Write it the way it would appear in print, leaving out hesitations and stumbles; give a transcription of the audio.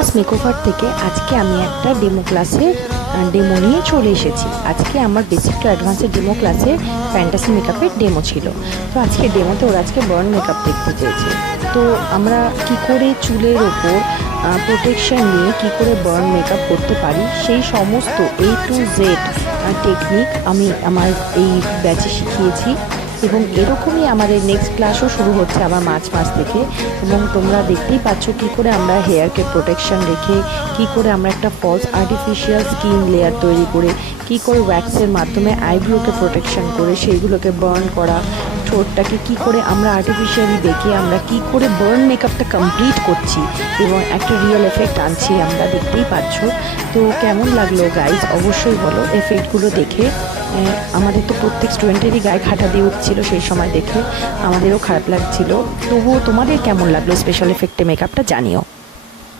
Famous makeover থেকে আজকে আমি একটা ডেমো ক্লাসের ডেমো নিয়ে চলে এসেছি। আজকে আমার বেসিক টু অ্যাডভান্সের ডেমো ক্লাসে ফ্যান্টাসি মেকআপের ডেমো ছিল। তো আজকে ডেমোতে ওরা আজকে বার্ন মেকআপ দেখতে চেয়েছে। তো আমরা কি করে চুলের ওপর প্রোটেকশন নিয়ে কি করে বার্ন মেকআপ করতে পারি সেই সমস্ত A to Z টেকনিক আমি আমার এই ব্যাচে শিখিয়েছি। এবং এরকমই আমাদের নেক্সট ক্লাসও শুরু হচ্ছে আবার মার্চ মাস থেকে। এবং তোমরা দেখতেই পাচ্ছ কী করে আমরা হেয়ারকে প্রোটেকশন রেখে কী করে আমরা একটা ফলস আর্টিফিশিয়াল স্কিন লেয়ার তৈরি করে কী করে ওয়্যাক্সের মাধ্যমে আইব্রোকে প্রোটেকশন করে সেইগুলোকে বার্ন করা, ঠোঁটটাকে কী করে আমরা আর্টিফিশিয়ালি দেখে আমরা কী করে বার্ন মেকআপটা কমপ্লিট করছি এবং একটা রিয়েল এফেক্ট আনছি আমরা, দেখতেই পাচ্ছ। তো কেমন লাগলো গাইজ অবশ্যই বলো এফেক্টগুলো দেখে। আমাদের তো প্রত্যেক স্টুডেন্টেরই গায়ে ঘাটা দিয়ে উঠছিল সেই সময় দেখে, আমাদেরও খারাপ লাগছিল। তবুও তোমাদের কেমন লাগলো স্পেশাল এফেক্টে মেকআপটা জানিও।